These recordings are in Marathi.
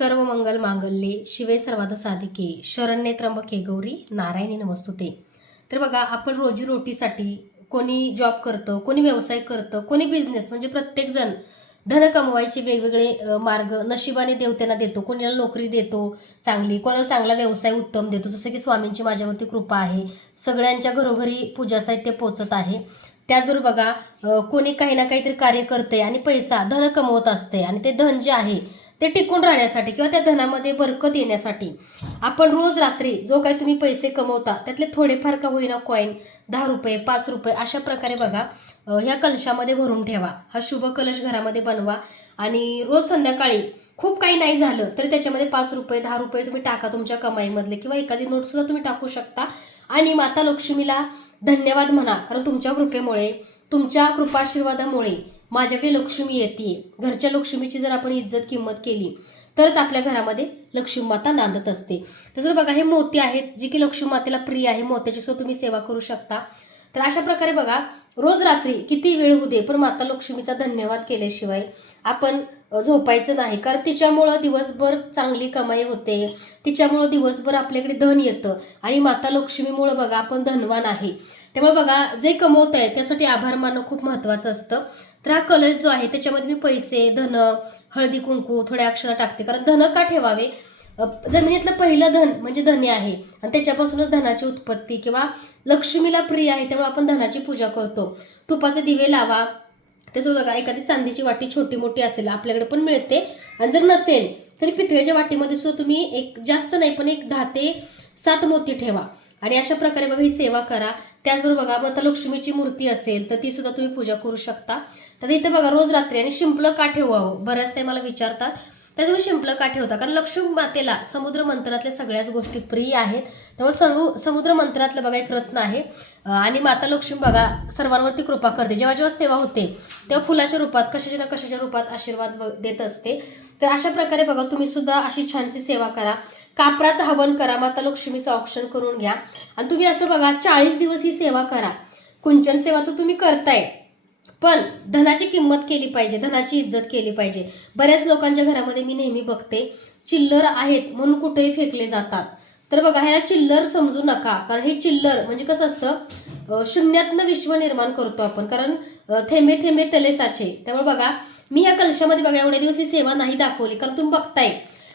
सर्व मंगल मांगल्ये शिवे सर्वाद साधिके शरण्ये त्र्यंबके गौरी नारायणी नमस्तुते. तर बघा आपण रोजीरोटीसाठी कोणी जॉब करतं कोणी व्यवसाय करतं कोणी बिझनेस म्हणजे प्रत्येकजण धन कमवायचे वेगवेगळे मार्ग नशिबाने देव त्यांना देतो कोणाला नोकरी देतो चांगली कोणाला चांगला व्यवसाय उत्तम देतो जसं की स्वामींची माझ्यावरती कृपा आहे सगळ्यांच्या घरोघरी पूजा साहित्य पोचत आहे. त्याचबरोबर बघा कोणी काही ना काहीतरी कार्य करते आणि पैसा धन कमवत असते आणि ते धन जे आहे ते टिकून राहण्यासाठी किंवा त्या धनामध्ये बरकत येण्यासाठी. आपण रोज रात्री जो काही तुम्ही पैसे कमवता त्यातले थोडेफार का होईना कॉईन दहा रुपये पाच रुपये अशा प्रकारे बघा ह्या कलशामध्ये भरून ठेवा. हा शुभ कलश घरामध्ये बनवा. आणि रोज संध्याकाळी खूप काही नाही झालं तरी त्याच्यामध्ये पाच रुपये दहा रुपये तुम्ही टाका तुमच्या कमाईमधले किंवा एखादी नोटसुद्धा तुम्ही टाकू शकता. आणि माता लक्ष्मीला धन्यवाद म्हणा कारण तुमच्या कृपेमुळे तुमच्या कृपाशीर्वादामुळे माझ्याकडे लक्ष्मी येते घरच्या लक्ष्मीची जर आपण इज्जत किंमत केली तरच आपल्या घरामध्ये लक्ष्मी माता नांदत असते. तसंच बघा हे मोती आहेत जी की लक्ष्मी मातेला प्रिय आहे. मोत्याची सो तुम्ही सेवा करू शकता. तर अशा प्रकारे बघा रोज रात्री किती वेळ होऊ दे पण माता लक्ष्मीचा धन्यवाद केल्याशिवाय आपण झोपायचं नाही. कारण तिच्यामुळं दिवसभर चांगली कमाई होते. तिच्यामुळं दिवसभर आपल्याकडे धन येतं. आणि माता लक्ष्मीमुळं बघा आपण धनवान आहे. त्यामुळे बघा जे कमवत आहे त्यासाठी आभार मानणं खूप महत्त्वाचं असतं. तर हा कलश जो आहे त्याच्यामध्ये मी पैसे धन हळदी कुंकू थोड्या अक्षर टाकते. कारण धन का ठेवावे? जमिनीतलं पहिलं धन म्हणजे धनी आहे. आणि त्याच्यापासूनच धनाची उत्पत्ती किंवा लक्ष्मीला प्रिय आहे त्यामुळे आपण धनाची पूजा करतो. तुपाचे दिवे लावा. त्याचं बघा एखादी चांदीची वाटी छोटी मोठी असेल आपल्याकडे पण मिळते. आणि जर नसेल तरी पितळेच्या वाटीमध्ये सुद्धा तुम्ही एक जास्त नाही पण एक दहा ते सात मोती ठेवा. आणि अशा प्रकारे बघा ही सेवा करा. त्याचबरोबर बघा माता लक्ष्मीची मूर्ती असेल तर ती सुद्धा तुम्ही पूजा करू शकता. तर इथं बघा रोज रात्री आणि शिंपलं का ठेवावं? बऱ्याच ते मला विचारतात त्या तुम्ही शिंपलं का ठेवता कारण लक्ष्मी मातेला समुद्र मंत्रातल्या सगळ्याच गोष्टी प्रिय आहेत. त्यामुळे संगु समुद्र मंत्रातलं बघा एक रत्न आहे. आणि माता लक्ष्मी बघा सर्वांवरती कृपा करते. जेव्हा जेव्हा सेवा होते तेव्हा फुलाच्या रूपात कशाच्या ना कशाच्या रूपात आशीर्वाद व- देत असते. तर अशा प्रकारे बघा तुम्ही सुद्धा अशी छानशी सेवा करा. कापराचं हवन करा. माता लक्ष्मीचं ऑप्शन करून घ्या. आणि तुम्ही असं बघा चाळीस दिवस ही सेवा करा. कुंचन सेवा तर तुम्ही करताय. पण धनाची किंमत केली पाहिजे धनाची इज्जत केली पाहिजे. बऱ्याच लोकांच्या घरामध्ये मी नेहमी बघते चिल्लर आहेत म्हणून कुठेही फेकले जातात. तर बघा ह्याला चिल्लर समजू नका कारण हे चिल्लर म्हणजे कसं असतं शून्यातनं विश्व निर्माण करतो आपण. कारण थेंबे थेंबे तले साचे. त्यामुळे बघा मी ह्या कलशामध्ये बघा एवढ्या दिवस ही सेवा नाही दाखवली. कारण तुम्ही बघताय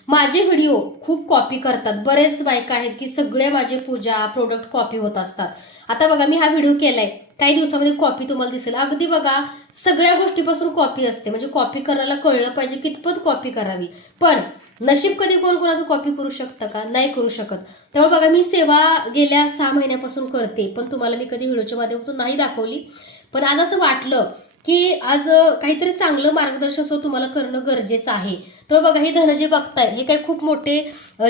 माझे व्हिडिओ खूप कॉपी करतात. बरेच बायका आहेत की सगळे माझे पूजा प्रोडक्ट कॉपी होत असतात. आता बघा मी हा व्हिडिओ केलाय. काही दिवसामध्ये कॉपी तुम्हाला दिसेल. अगदी बघा सगळ्या गोष्टीपासून कॉपी असते. म्हणजे कॉपी करायला कळलं पाहिजे कितपत कॉपी करावी. पण नशीब कधी कोण कोणाचं कॉपी करू शकतं का? नाही करू शकत. त्यामुळे बघा मी सेवा गेल्या सहा महिन्यापासून करते. पण तुम्हाला मी कधी व्हिडिओच्या माध्यमातून नाही दाखवली. पण आज असं वाटलं की आज काहीतरी चांगलं मार्गदर्शन सुद्धा तुम्हाला करणं गरजेचं आहे. तर बघा हे धन जे बघताय हे काही खूप मोठे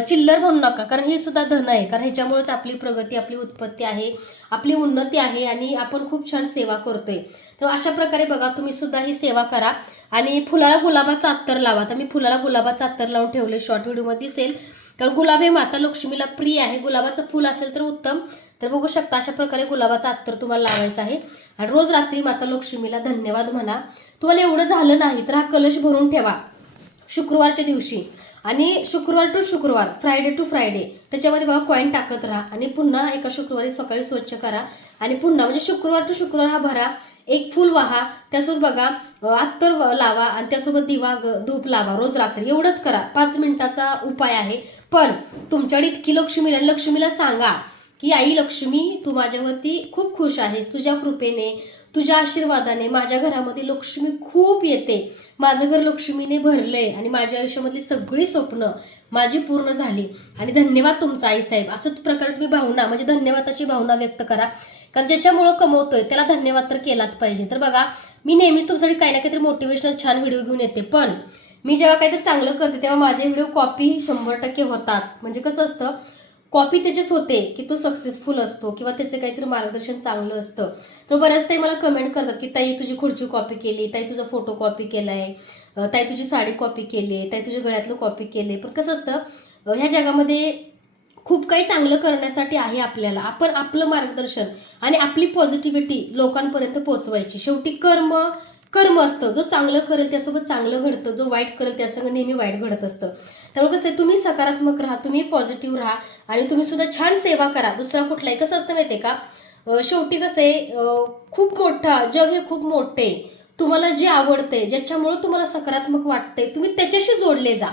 चिल्लर म्हणू नका कारण हे सुद्धा धन आहे. कारण ह्याच्यामुळेच आपली प्रगती आपली उत्पत्ती आहे आपली उन्नती आहे आणि आपण खूप छान सेवा करतोय. तर अशा प्रकारे बघा तुम्ही सुद्धा ही सेवा करा आणि फुलाला गुलाबाचा अत्तर लावा. तर मी फुलाला गुलाबाचा अत्तर लावून ठेवले शॉर्ट व्हिडिओमध्ये दिसेल. कारण गुलाब हे माता लक्ष्मीला प्रिय आहे. गुलाबाचं फुल असेल तर उत्तम. तर बघू शकता अशा प्रकारे गुलाबाचा अत्तर तुम्हाला लावायचा आहे. आणि रोज रात्री माता लक्ष्मीला धन्यवाद म्हणा. तुम्हाला एवढं झालं नाही तर हा कलश भरून ठेवा. शुक्रवारच्या दिवशी. आणि शुक्रवार टू शुक्रवार फ्रायडे टू फ्रायडे त्याच्यामध्ये बघा कॉईन टाकत राहा. आणि पुन्हा एका शुक्रवारी सकाळी स्वच्छ करा. आणि पुन्हा म्हणजे शुक्रवार टू शुक्रवार हा भरा. एक फुल वाहा. त्यासोबत बघा अत्तर लावा. आणि त्यासोबत दिवा ग- धूप लावा. रोज रात्री. एवढंच करा. पाच मिनिटाचा उपाय आहे. पण तुमच्याकडे इतकी लक्ष्मी आणि लक्ष्मीला सांगा. की आई लक्ष्मी तू माझ्यावरती खूप खुश आहेस तुझ्या कृपेने तुझ्या आशीर्वादाने माझ्या घरामध्ये लक्ष्मी खूप येते. माझं घर लक्ष्मीने भरलंय आणि माझ्या आयुष्यामधली सगळी स्वप्न माझी पूर्ण झाली. आणि धन्यवाद तुमचा आईसाहेब असं प्रकारे तुम्ही भावना म्हणजे धन्यवादाची भावना व्यक्त करा. कारण ज्याच्यामुळं कमवतोय त्याला धन्यवाद तर केलाच पाहिजे. तर बघा मी नेहमीच तुमच्यासाठी काही ना काहीतरी मोटिवेशनल छान व्हिडिओ घेऊन येते. पण मी जेव्हा काहीतरी चांगलं करते तेव्हा माझे व्हिडिओ कॉपी शंभर टक्के होतात. म्हणजे कसं असतं कॉपी त्याच्याच होते की तो सक्सेसफुल असतो किंवा त्याचे काहीतरी मार्गदर्शन चांगलं असतं. तर बऱ्याच ताई मला कमेंट करतात की ताई तुझी खुर्ची कॉपी केली ताई तुझा फोटो कॉपी केला आहे ताई तुझी साडी कॉपी केली आहे ताई तुझ्या गळ्यातलं कॉपी केले. पण कसं असतं ह्या जगामध्ये खूप काही चांगलं करण्यासाठी आहे आपल्याला. आपण आपलं मार्गदर्शन आणि आपली पॉझिटिव्हिटी लोकांपर्यंत पोहोचवायची. शेवटी कर्म कर्म असतं. जो चांगलं करेल त्यासोबत चांगलं घडतं. जो वाईट करेल त्यासंग नेहमी वाईट घडत असतं. त्यामुळे कसं आहे तुम्ही सकारात्मक राहा तुम्ही पॉझिटिव्ह राहा आणि तुम्ही सुद्धा छान सेवा करा. दुसरा कुठलाही कसं असतं माहिती आहे का शेवटी कसं आहे खूप मोठा जग हे खूप मोठे आहे. तुम्हाला जे आवडतंय ज्याच्यामुळं तुम्हाला सकारात्मक वाटतंय तुम्ही त्याच्याशी जोडले जा.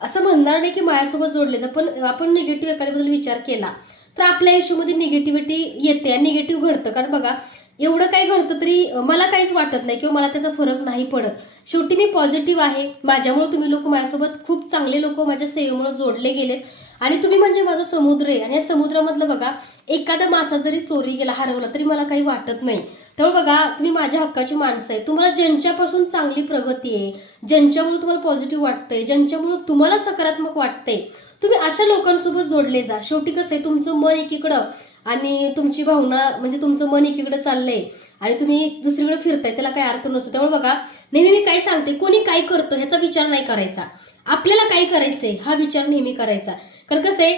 असं म्हणणार नाही की माझ्यासोबत जोडले जा पण आपण निगेटिव्ह एखाद्याबद्दल विचार केला तर आपल्या आयुष्यामध्ये निगेटिव्हिटी येते आणि निगेटिव्ह घडतं. कारण बघा एवढं काही घडतं तरी मला काहीच वाटत नाही किंवा मला त्याचा फरक नाही पडत. शेवटी मी पॉझिटिव्ह आहे. माझ्यामुळे तुम्ही लोक माझ्यासोबत खूप चांगले लोक माझ्या सेवेमुळे जोडले गेलेत. आणि तुम्ही म्हणजे माझा समुद्र आहे. आणि या समुद्रामधलं बघा एखादा मासा जरी चोरी गेला हरवला तरी मला काही वाटत नाही. त्यामुळे बघा तुम्ही माझ्या हक्काची माणसं आहे. तुम्हाला ज्यांच्यापासून चांगली प्रगती आहे ज्यांच्यामुळे तुम्हाला पॉझिटिव्ह वाटतंय ज्यांच्यामुळे तुम्हाला सकारात्मक वाटतंय तुम्ही अशा लोकांसोबत जोडले जा. शेवटी कसं आहे तुमचं मन एकीकडं आणि तुमची भावना म्हणजे तुमचं मन एकीकडे चाललंय आणि तुम्ही दुसरीकडे फिरताय त्याला काही अर्थ नसतो. त्यामुळे बघा नेहमी मी काय सांगते कोणी काय करतं ह्याचा विचार नाही करायचा. आपल्याला काय करायचंय हा विचार नेहमी करायचा. कारण कसं आहे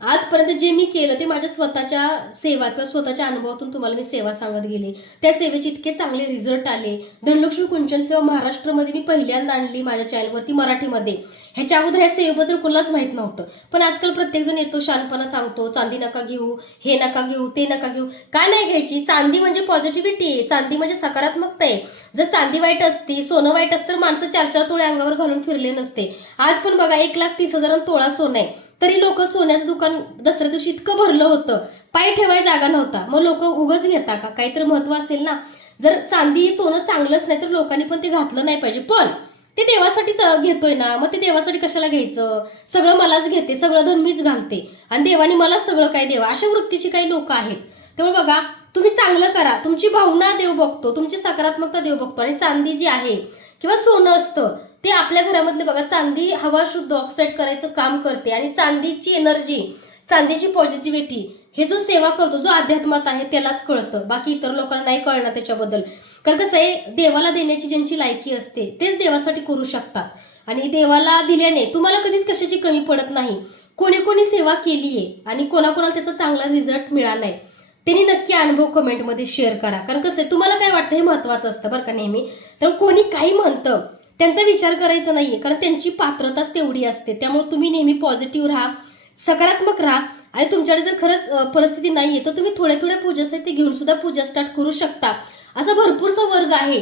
आजपर्यंत जे मी केलं ते माझ्या स्वतःच्या सेवा किंवा स्वतःच्या अनुभवातून तुम्हाला मी सेवा सांगत गेले. त्या सेवेचे इतके चांगले रिझल्ट आले. धनलक्ष्मी कुंचन सेवा महाराष्ट्रामध्ये मी पहिल्यांदा आणली माझ्या चॅनलवरती मराठीमध्ये. ह्याच्या अगोदर या सेवेबद्दल कोणालाच माहीत नव्हतं. पण आजकाल प्रत्येकजण येतो शानपणा सांगतो चांदी नका घेऊ हे नका घेऊ ते नका घेऊ. काय नाही घ्यायची. चांदी म्हणजे पॉझिटिव्हिटी आहे. चांदी म्हणजे सकारात्मकता आहे. जर चांदी वाईट असती सोनं वाईट असतं तर माणसं चार चार तोळे अंगावर घालून फिरले नसते. आज पण बघा एक लाख तीस हजार तोळा सोनं आहे. तरी लोक सोन्याचं दुकान दसऱ्या दिवशी इतकं भरलं होतं. पाय ठेवाय जागा नव्हता. मग लोक उगच घेता का? काहीतरी महत्त्व असेल ना? जर चांदी सोनं चांगलंच नाही तर लोकांनी पण ते घातलं नाही पाहिजे. पण ते देवासाठीच घेतोय ना? मग ते देवासाठी कशाला घ्यायचं? सगळं मलाच घेते सगळं धन मीच घालते. आणि देवाने मला सगळं काय देवा. अशा वृत्तीची काही लोक आहेत. त्यामुळे बघा तुम्ही चांगलं करा. तुमची भावना देव बघतो तुमची सकारात्मकता देव बघतो आणि चांदी जी आहे किंवा सोनं असतं ते आपल्या घरामधले बघा चांदी हवा शुद्ध ऑक्साईड करायचं काम करते आणि चांदीची एनर्जी चांदीची पॉझिटिव्हिटी हे जो सेवा करतो जो अध्यात्मात आहे त्यालाच कळतं. बाकी इतर लोकांना नाही कळणार त्याच्याबद्दल. कारण कसं आहे देवाला देण्याची ज्यांची लायकी असते तेच देवासाठी करू शकतात. आणि देवाला दिल्याने तुम्हाला कधीच कशाची कमी पडत नाही. कोणी कोणी सेवा केली आहे आणि कोणाकोणाला त्याचा चांगला रिझल्ट मिळालाय त्यांनी नक्की अनुभव कमेंटमध्ये शेअर करा. कारण कसं आहे तुम्हाला काय वाटतं हे महत्वाचं असतं बरं का नेहमी? तर कोणी काही म्हणतं त्यांचा विचार करायचा नाही आहे कारण त्यांची पात्रताच तेवढी असते. त्यामुळे तुम्ही नेहमी पॉझिटिव्ह राहा सकारात्मक राहा आणि तुमच्याकडे जर खरंच परिस्थिती नाही आहे तर तुम्ही थोड्या थोड्या पूजा आहेत ते घेऊन सुद्धा पूजा स्टार्ट करू शकता. असा भरपूरसा वर्ग आहे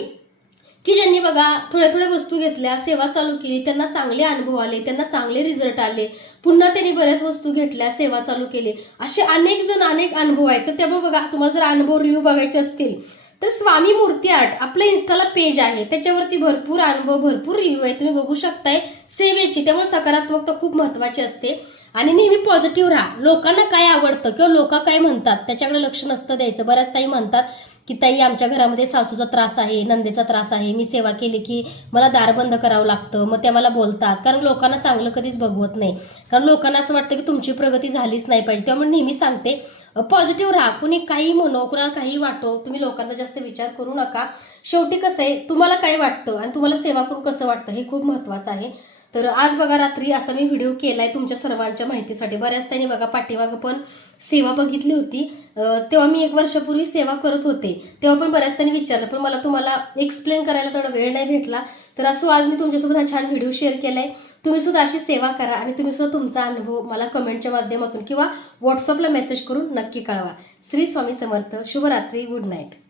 की ज्यांनी बघा थोड्या थोड्या वस्तू घेतल्या सेवा चालू केली त्यांना चांगले अनुभव आले त्यांना चांगले रिझल्ट आले. पुन्हा त्यांनी बऱ्याच वस्तू घेतल्या सेवा चालू केली. असे अनेक जण अनेक अनुभव आहेत. तर त्यामुळे बघा तुम्हाला जर अनुभव रिव्ह्यू बघायचे असतील तर स्वामी मूर्ती आर्ट आपलं इन्स्टाला पेज आहे. त्याच्यावरती भरपूर अनुभव भरपूर रिव्ह्यू आहे. तुम्ही बघू शकताय. सेवेची त्यामुळे सकारात्मकता खूप महत्वाची असते. आणि नेहमी पॉझिटिव्ह राहा. लोकांना काय आवडतं किंवा लोक काय म्हणतात त्याच्याकडे लक्ष नसतं द्यायचं. बऱ्याच ताई म्हणतात की ताई आमच्या घरामध्ये सासूचा त्रास आहे नंदेचा त्रास आहे. मी सेवा केली की मला दार बंद करावं लागतं. मग ते मला बोलतात. कारण लोकांना चांगलं कधीच बघवत नाही. कारण लोकांना असं वाटतं की तुमची प्रगती झालीच नाही पाहिजे. त्यामुळे नेहमी सांगते पॉझिटिव्ह राहा. कुणी काही म्हणो कुणाला काही वाटो तुम्ही लोकांचा जास्त विचार करू नका. शेवटी कसं आहे तुम्हाला काय वाटतं आणि तुम्हाला सेवा करून कसं वाटतं हे खूप महत्त्वाचं आहे. तर आज बघा रात्री असा मी व्हिडिओ केलाय तुमच्या सर्वांच्या माहितीसाठी. बऱ्याच त्यांनी बघा पाठीमागं पण सेवा बघितली होती. तेव्हा मी एक वर्षापूर्वी सेवा करत होते. तेव्हा पण बऱ्याच त्यांनी विचारलं पण मला तुम्हाला एक्सप्लेन करायला थोडा वेळ नाही भेटला. तर असो आज मी तुमच्यासोबत हा छान व्हिडिओ शेअर केलाय. तुम्ही सुद्धा अशी सेवा करा आणि तुम्ही सुद्धा तुमचा अनुभव मला कमेंटच्या माध्यमातून किंवा व्हॉट्सअपला मेसेज करून नक्की कळवा. श्री स्वामी समर्थ. शुभरात्री. Good night